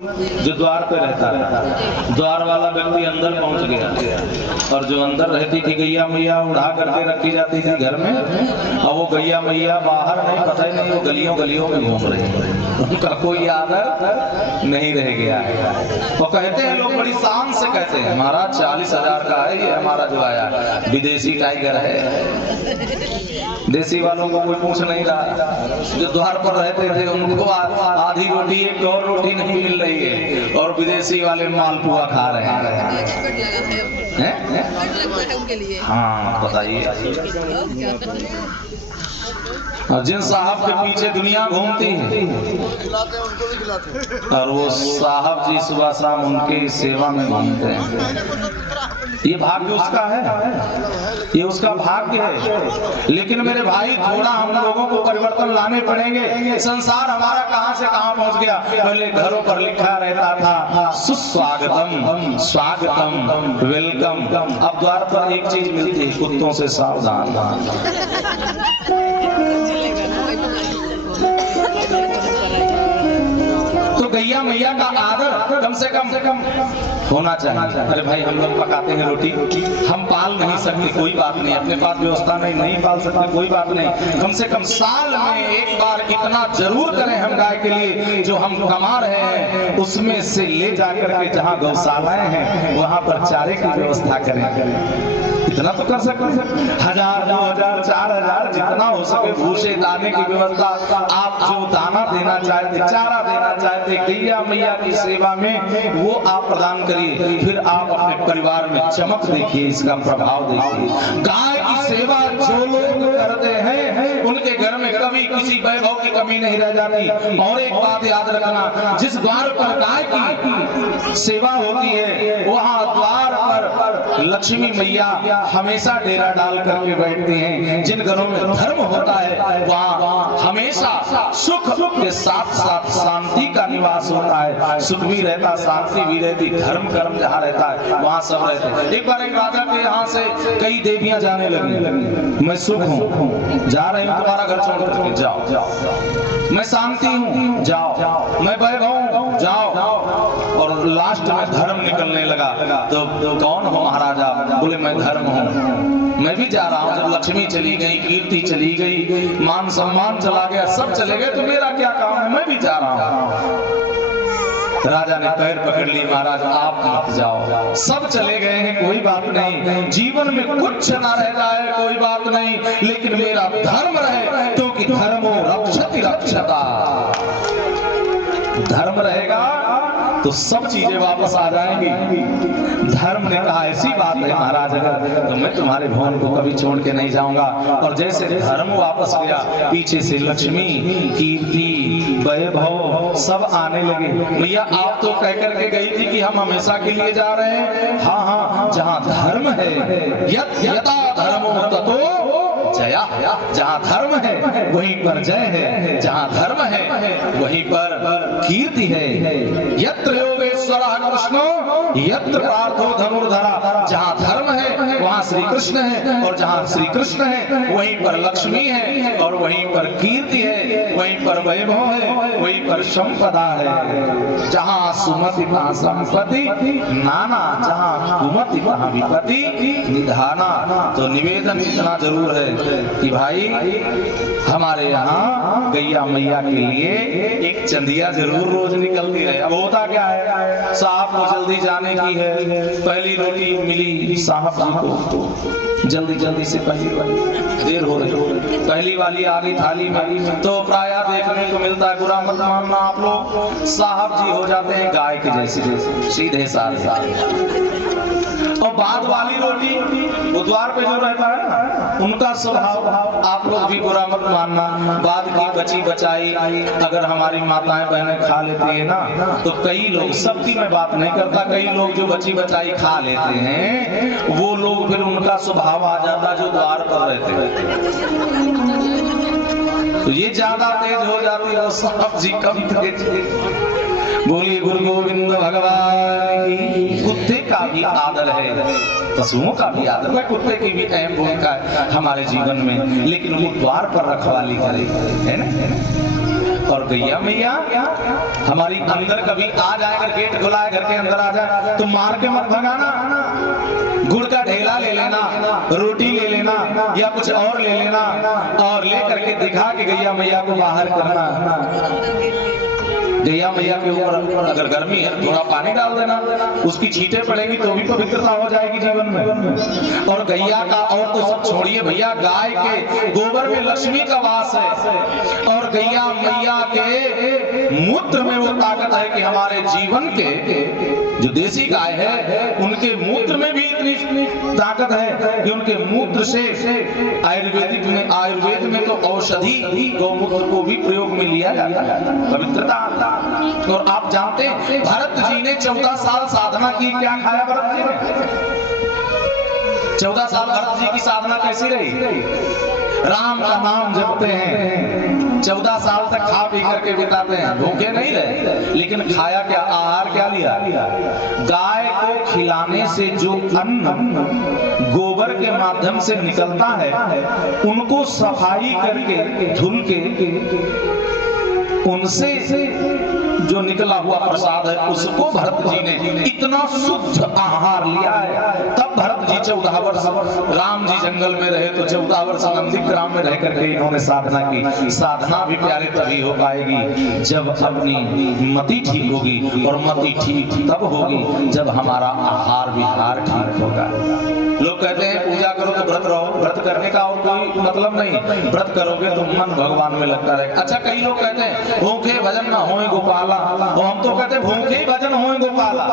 जो द्वार पे रहता था, द्वार वाला व्यक्ति अंदर पहुंच गया और जो अंदर रहती थी गैया मैया उड़ा करके रखी जाती थी घर में, और वो गैया मैया बाहर नहीं, पता ही नहीं वो गलियों गलियों में घूम रही है, उनका कोई आदर नहीं रह गया है। वो कहते हैं लोग बड़ी शान से कहते हैं महाराज 40,000 का है ये हमारा जो आया, विदेशी टाइगर है, देसी वालों को कोई पूछ नहीं रहा। जो द्वार पर रहते थे उनको आधी रोटी एक और रोटी नहीं मिल रही है और विदेशी वाले मालपुआ खा रहे हैं। हाँ बताइए। और जिन साहब के पीछे दुनिया घूमती है और वो साहब जी सुबह शाम उनके सेवा में घूमते हैं, ये भाग्य उसका है, ये उसका भाग्य है। लेकिन मेरे भाई थोड़ा हम लोगों को परिवर्तन लाने पड़ेंगे। संसार हमारा कहां से कहां पहुंच गया। पहले घरों पर लिखा रहता था सुस्वागतम, स्वागतम, वेलकम। अब द्वार पर एक चीज मिलती है, कुत्तों से सावधान। तो गैया मैया का आदर कम से कम होना चाहिए। अरे भाई हम लोग पकाते हैं रोटी, हम पाल नहीं सकते कोई बात नहीं, अपने पास व्यवस्था नहीं पाल सकते कोई बात नहीं, कम से कम साल में एक बार इतना जरूर करें हम गाय के लिए जो हम कमा रहे हैं उसमें से ले जाकर के जहाँ गौशालाएं हैं वहां पर चारे की व्यवस्था करें। इतना तो कर सकते हैं, 1000, 2000, 4000 जितना हो सके भूसे दाने की व्यवस्था। आप जो दाना देना चाहते, चारा देना चाहते गैया मैया की सेवा में वो आप प्रदान करिए। फिर आप अपने परिवार में चमक देखिए, इसका प्रभाव देखिए। गाय की सेवा जो लोग करते हैं उनके घर में कभी किसी वैभव की कमी नहीं रह जाती। और एक बात याद रखना, जिस द्वार पर गाय की सेवा होती है वहां द्वार पर लक्ष्मी मैया हमेशा डेरा डाल करके बैठती हैं। जिन घरों में धर्म होता है वहाँ हमेशा सुख के साथ साथ शांति का निवास होता है। सुख भी रहता, शांति भी रहती, धर्म कर्म जहाँ रहता है वहाँ सब रहते हैं। एक बार एक राजा के यहाँ से कई देवियां जाने लगी। मैं सुख हूँ, जा रही हूँ तुम्हारा घर छोड़ करके, जाओ। मैं शांति हूँ, जाओ। मैं वैभव हूँ, जाओ। और लास्ट में धर्म निकलने लगा। तो कौन हो महाराजा? बोले मैं धर्म हूँ, मैं भी जा रहा हूँ। जब लक्ष्मी चली गई, कीर्ति चली गई, मान सम्मान चला गया, सब चले गए, तो मेरा क्या काम है, मैं भी जा रहा हूँ। राजा ने पैर पकड़ ली, महाराज आप मत जाओ, सब चले गए हैं कोई बात नहीं, जीवन में कुछ ना रह जाए कोई बात नहीं, लेकिन मेरा धर्म रहे, क्योंकि धर्मो रक्षति रक्षता। धर्म रहेगा तो सब चीजें वापस आ जाएंगी। धर्म ने कहा ऐसी बात है महाराज, अगर तो मैं तुम्हारे भवन को कभी छोड़ के नहीं जाऊंगा। और जैसे धर्म वापस गया, पीछे से लक्ष्मी, कीर्ति, वैभव सब आने लगे। भैया आप तो कह करके गई थी कि हम हमेशा के लिए जा रहे हैं। हाँ, जहाँ धर्म है, यथा धर्मो ततो जया, जहाँ धर्म है वहीं पर जय है, जहाँ धर्म है वहीं पर कीर्ति है। यत्र योगेश्वरः कृष्णो यत्र पार्थो धनुर्धरा। जहाँ धर्म है वहाँ श्री कृष्ण है, और जहाँ श्री कृष्ण है वहीं पर लक्ष्मी है, और वहीं पर कीर्ति है, वहीं पर वैभव है, वहीं पर संपदा है। जहाँ सुमति तहाँ संपत्ति नाना, जहाँ कुमति तहाँ विपत्ति निधाना। तो निवेदन इतना जरूर है कि भाई हमारे यहाँ गैया मैया के लिए एक चंदिया जरूर रोज निकलती रहे। अब होता क्या है, साहब को जल्दी जाने की है, पहली रोटी मिली साहब जी को, जल्दी जल्दी से पहली वाली, देर हो रही, पहली वाली आ गई थाली में, तो प्रायः देखने को मिलता है, बुरा मत मानना आप लोग, साहब जी हो जाते हैं गाय के जैसे सीधे साधे। और बाद वाली रोटी वो द्वार पे जो रहता है ना, उनका स्वभाव आप लोग भी बुरा मत मानना, बाद की बची बचाई अगर हमारी माताएं बहनें खा लेती है ना, तो कई लोग, सबकी मैं बात नहीं करता, कई लोग जो बची बचाई खा लेते हैं वो लोग फिर उनका स्वभाव आ जाता जो द्वार पर रहते हैं, तो ये ज्यादा तेज हो जाती है, साहब जी कम तेज। बोलिए गुरु गोविंद भगवान की। कुत्ते का भी आदर है, पशुओं का भी आदर है, कुत्ते की भी अहम भूमिका है हमारे जीवन में, लेकिन वो द्वार पर रखवाली करे, है ना। और गैया मैया हमारी अंदर कभी आ जाए, अगर गेट खुला है घर के अंदर आ जाए तो मार के मत भगाना, गुड़ का ढेला ले लेना, रोटी ले लेना या कुछ और ले लेना और ले करके दिखा के गैया मैया को बाहर करना। गैया मैया के ऊपर अगर गर्मी है थोड़ा पानी डाल देना, उसकी छींटे पड़ेगी तो भी पवित्रता हो जाएगी जीवन में। और गैया का और तो सब छोड़िए भैया, गाय के गोबर में लक्ष्मी का वास है और गैया मैया के मूत्र में वो ताकत है कि हमारे जीवन के जो देसी गाय है उनके मूत्र में भी इतनी ताकत है कि उनके मूत्र से आयुर्वेद में तो औषधि गौमूत्र को भी प्रयोग में लिया जाता है, पवित्रता। और आप जानते हैं भरत जी ने 14 साल साधना की, क्या खाया भरत जी ने? 14 साल भरत जी की साधना कैसी रही? राम का नाम जपते हैं, 14 साल तक खा पी करके बिताते हैं, भूखे नहीं रहे। लेकिन खाया क्या, आहार क्या लिया? गाय को खिलाने से जो अन्न गोबर के माध्यम से निकलता है उनको सफाई करके धुल के उनसे जो निकला हुआ प्रसाद है उसको भरत जी ने इतना शुद्ध आहार लिया है। तब भरत जी 14 वर्ष, राम जी जंगल में रहे तो 14 वर्ष नंदीग्राम में रह करके इन्होंने साधना की। साधना भी प्यारे तभी हो पाएगी जब अपनी मति ठीक होगी, और मति ठीक तब होगी जब हमारा आहार विहार ठीक होगा। लोग कहते हैं पूजा करो तो व्रत रहो, व्रत करने का और कोई मतलब नहीं, व्रत करोगे तो मन भगवान में लगता रहेगा। अच्छा, कई लोग कहते हैं भूखे भजन ना होए गोपाला, और हम तो कहते हैं भूखे ही भजन होए गोपाला।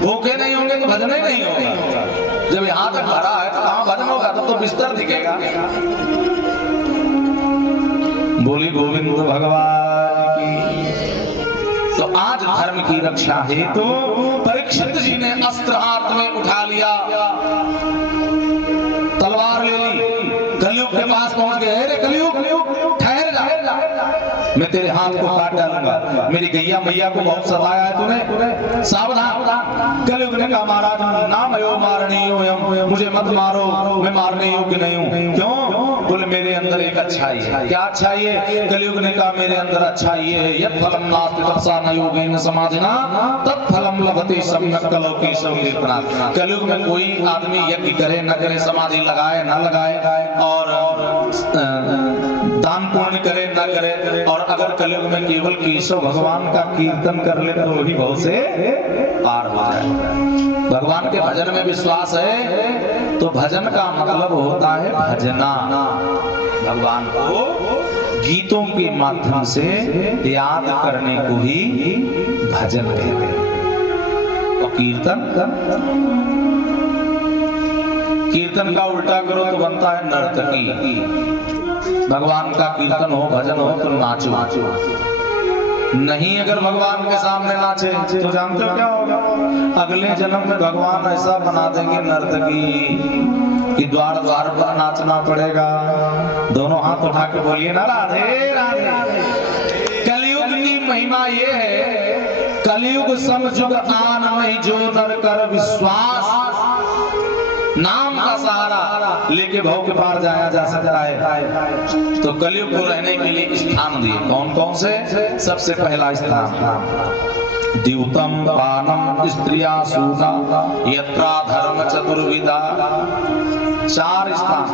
भूखे नहीं होंगे तो भजन ही नहीं होगा। जब यहाँ तक भरा है तो कहाँ भजन होगा? तब तो बिस्तर दिखेगा। बोली गोविंद भगवान की। तो आज धर्म की रक्षा हेतु परीक्षित जी ने अस्त्र हाथ में उठा लिया, तलवार ले ली, कलयुग के पास पहुंच गए। अरे कलयुग, ठहर जा, मैं तेरे हाथ को काट डालूंगा। मेरी गैया मैया को बहुत सताया है तूने, सावधान। कलयुग ने कहा महाराज ना मैं मारने योग्य, मुझे मत मारो, मैं मारने योग्य नहीं हूँ। क्यों? बोले मेरे अंदर एक अच्छाई है। क्या अच्छाई है? कलयुग ने कहा मेरे अंदर अच्छाई है, यत् फलम नास्ति तत्सा न योगेन समाधिना तत् फलम लभते सम्यक् कलौकी संकीर्तना। कलयुग में कोई आदमी यज्ञ करे न करे, समाधि लगाए न लगाए, और दान पुण्य करे न करे, और अगर कलयुग में केवल केशव भगवान का कीर्तन कर ले तो वही बहुत से पार हो जाए। भगवान के भजन में विश्वास है तो भजन का मतलब होता है भजना। भगवान को गीतों के माध्यम से याद करने को ही भजन कहते हैं। और कीर्तन का उल्टा करो तो बनता है नर्तकी। भगवान का कीर्तन हो, भजन हो तो नाचो। नहीं अगर भगवान के सामने नाचे तो जानते हो क्या होगा? अगले जन्म में भगवान ऐसा बना देंगे नर्तकी कि द्वार द्वार पर नाचना पड़ेगा। दोनों हाथ उठा के बोलिए ना राधे राधे। कलयुग की महिमा ये है, कलयुग समझुग आन में जो नर कर विश्वास, नाम का सहारा लेके भव के पार जाया जा सकता है। तो कलयुग को रहने के लिए स्थान दिए। कौन कौन से? सबसे पहला स्थान द्यूतम पानम स्त्रिया सूना यत्रा धर्म चतुर्विदा। 4 स्थान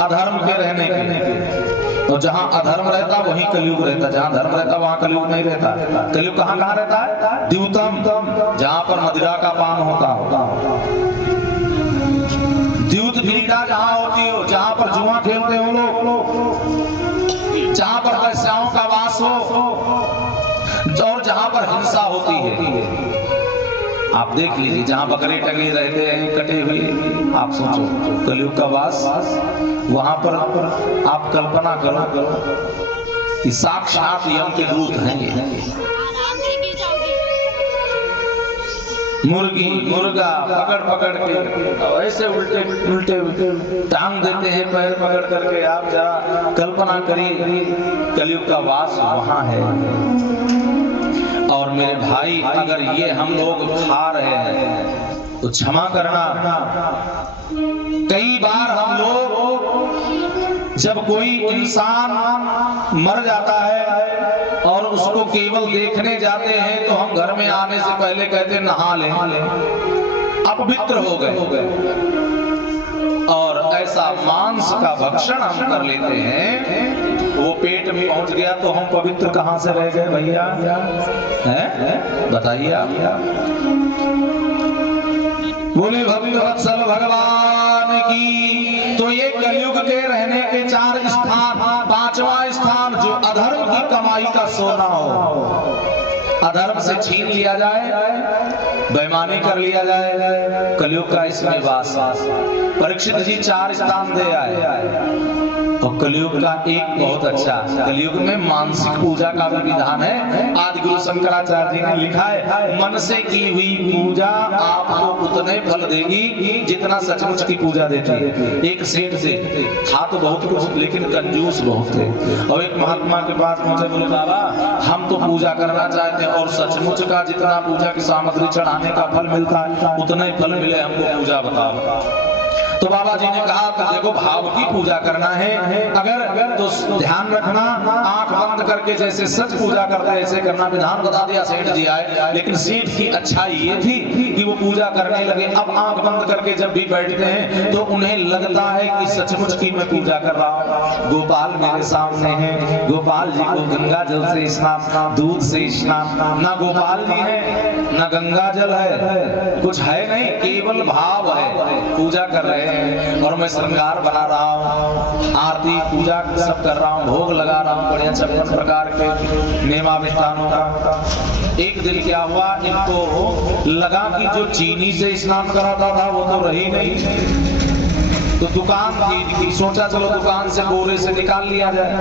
अधर्म के रहने के। तो जहां अधर्म रहता वहीं कलयुग रहता, जहां धर्म रहता वहां कलयुग नहीं रहता। कलयुग कहां कहां रहता है? द्यूतम, जहां पर मदिरा का पान होता, द्यूत क्रीड़ा जहां होती हो, जहां पर जुआ खेलते हो लोग, जहां पर वैश्याओं का वास हो, और जहां पर हिंसा होती है। आप देख लीजिए जहां बकरे टंगे रहते हैं कटे हुए, आप सोचो कलयुग का वास वहां पर। आप कल्पना करो कि साक्षात यम के दूत हैं। मुर्गी मुर्गा पकड़ पकड़ के ऐसे उल्टे उल्टे टांग देते हैं पैर पकड़ करके। आप जरा कल्पना करिए कलयुग का वास वहां है। और मेरे भाई अगर ये हम लोग खा रहे हैं तो क्षमा करना, कई बार हम लोग जब कोई इंसान मर जाता है और उसको केवल देखने जाते हैं तो हम घर में आने से पहले कहते हैं नहा लें, अपवित्र हो गए। और ऐसा मांस का भक्षण हम कर लेते हैं, वो पेट में पहुंच गया तो हम पवित्र कहां से रह गए भैया? हैं? बताइए आप। बोले भक्तवत्सल भगवान की। तो ये कलयुग के रहने के 4 स्थान, 5वां स्थान जो अधर्म की कमाई का सोना हो, अधर्म से छीन लिया जाए, बेईमानी कर लिया जाए, कलयुग का इसमें वास। परीक्षित जी 4 स्थान दे आए। और कलयुग का एक बहुत अच्छा, कलयुग में मानसिक पूजा का भी विधान है। आदि गुरु शंकराचार्य जी ने लिखा है, मन से की हुई पूजा आपको उतने फल देगी जितना सचमुच की पूजा देती है। एक सेठ से था तो बहुत कुछ, लेकिन कंजूस बहुत थे। और एक महात्मा के पास मुझे बोले, बाबा हम तो पूजा करना चाहते हैं और सचमुच का जितना पूजा की सामग्री चढ़ाने का फल मिलता है उतना ही फल मिले, हमको पूजा बताओ। तो बाबा जी ने कहा कि देखो भाव की पूजा करना है, अगर तो ध्यान रखना, आंख बंद करके जैसे सच पूजा करते हैं ऐसे करना। विधान बता दिया, सेठ जी आए। लेकिन सेठ की अच्छाई ये थी कि वो पूजा करने लगे। अब आंख बंद करके जब भी बैठते हैं तो उन्हें लगता है कि सचमुच की मैं पूजा कर रहा हूँ। गोपाल मेरे सामने है, गोपाल जी को गंगा जल से स्नान, दूध से स्नान, ना गोपाल जी है ना गंगा जल है, कुछ है नहीं, केवल भाव है। पूजा कर रहे हैं और मैं श्रृंगार बना रहा हूँ, आरती पूजा सब कर रहा हूँ, भोग लगा रहा हूँ बढ़िया 56 प्रकार के नेमाभिष्टानों का। एक दिन क्या हुआ, इनको लगा कि जो चीनी से स्नान कराता था वो तो रही नहीं। तो दुकान थी, सोचा चलो दुकान से बोरे से निकाल लिया जाए।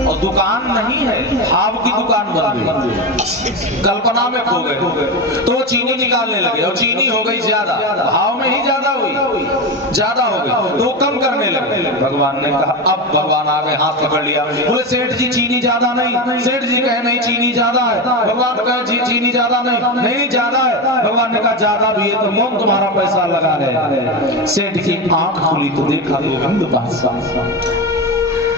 और दुकान नहीं है, भाव की दुकान बन गई, कल्पना में खो गए। तो वो चीनी निकालने लगे और चीनी हो गई ज्यादा, भाव में ही ज्यादा हुई, ज्यादा हो गई तो वो कम करने लगे। भगवान ने कहा, अब भगवान आ गए, हाथ पकड़ लिया। बोले सेठ जी चीनी ज्यादा नहीं। सेठ जी कहे नहीं चीनी ज्यादा है। भगवान कहे जी चीनी ज्यादा नहीं ज्यादा है। भगवान ने कहा ज्यादा भी है तो कौन तुम्हारा पैसा लगा है। सेठ की आंख खुली तो देखा गोविंद बादशाह।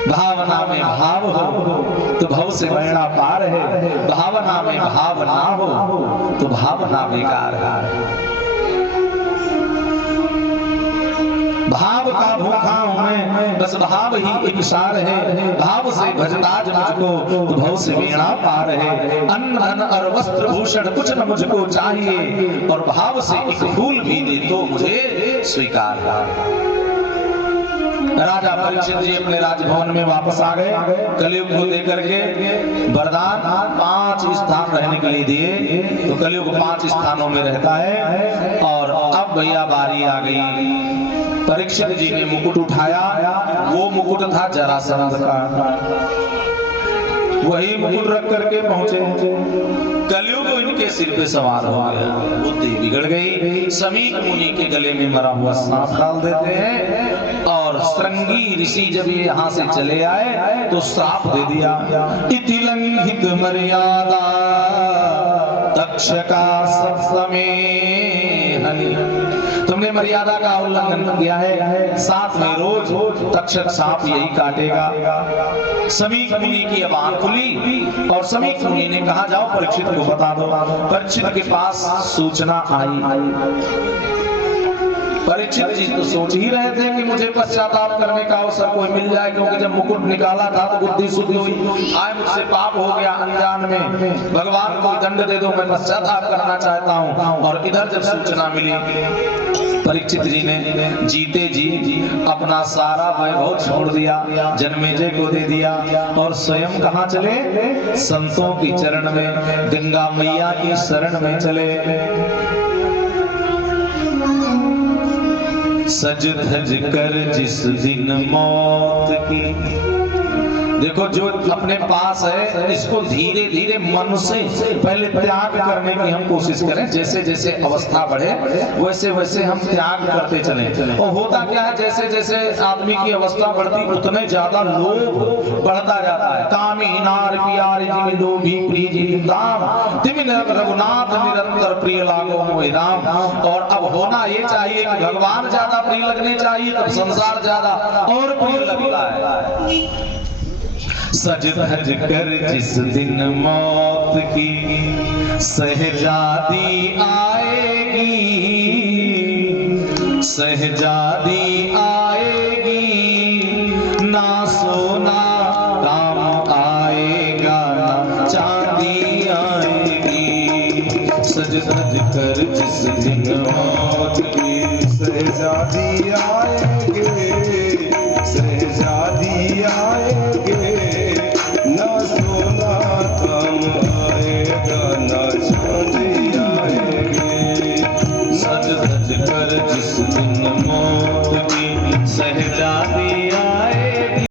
भावना में भाव हो तो भव से बेड़ा पार है, भावना में भाव ना हो तो भावना बेकार है। भाव का भूखा हूं मैं, बस भाव ही एक सार है। भाव से भजताज मुझको तो भव से बेड़ा पार है। अन्न धन और वस्त्र भूषण कुछ न मुझको चाहिए, और भाव से एक फूल भी दे तो मुझे स्वीकार है। राजा परीक्षित जी अपने राजभवन में वापस आ गए। कलयुग को लेकर के वरदान 5 स्थान रहने के लिए दिए, तो कलयुग 5 स्थानों में रहता है। और अब भैया बारी आ गई। परीक्षित जी ने मुकुट उठाया, वो मुकुट था जरासंध का, वही मुकुट रख करके पहुंचे। कलयुग इनके सिर पे सवार हो गया, बुद्धि बिगड़ गई। समीक मुनि के गले में मरा हुआ सांप डाल देते हैं। और श्रृंगी ऋषि जब ये यहाँ से चले आए तो श्राप दे दिया, इति लंघित मर्यादा तक्षका सप्तमे हनि। तुमने मर्यादा का उल्लंघन किया है, 7 में रोज तक्षक सांप यही काटेगा। समीक मुनि की आंख खुली और समीक मुनि ने कहा जाओ परीक्षित को बता दो। परीक्षित के पास सूचना आई। परीक्षित जी तो सोच ही रहे थे कि मुझे पश्चाताप करने का अवसर कोई मिल जाए, क्योंकि जब मुकुट निकाला था तो बुद्धि शुद्ध हुई। आए मुझसे पाप हो गया अनजान में, भगवान को दंड दे दो, मैं पश्चाताप करना चाहता हूँ। और इधर जब सूचना मिली, परीक्षित जी ने जीते जी अपना सारा वैभव छोड़ दिया, जन्मेजय को दे दिया और स्वयं कहाँ चले? संतों की चरण में, गंगा मैया की शरण में चले। सज धज कर जिस दिन मौत की। देखो जो अपने पास है इसको धीरे धीरे मन से पहले त्याग करने की हम कोशिश करें। जैसे जैसे अवस्था बढ़े वैसे वैसे हम त्याग करते चलें। और होता क्या है, जैसे जैसे आदमी की अवस्था बढ़ती उतने ज्यादा लोभ बढ़ता जाता है। कामी नार प्यारी जिमि लोभी प्रीति दाम तिमिन रघुनाथ निरंतर प्रिय लागो मोहि राम। और अब होना ये चाहिए कि भगवान ज्यादा प्रिय लगने चाहिए, तब संसार ज्यादा और प्रिय लगता है। सज धज कर जिस दिन मौत की सहजादी आएगी, सहजादी आएगी, ना सोना काम आएगा ना चांदी आएगी। सज धज कर जिस दिन मौत की सहजादी आएगी,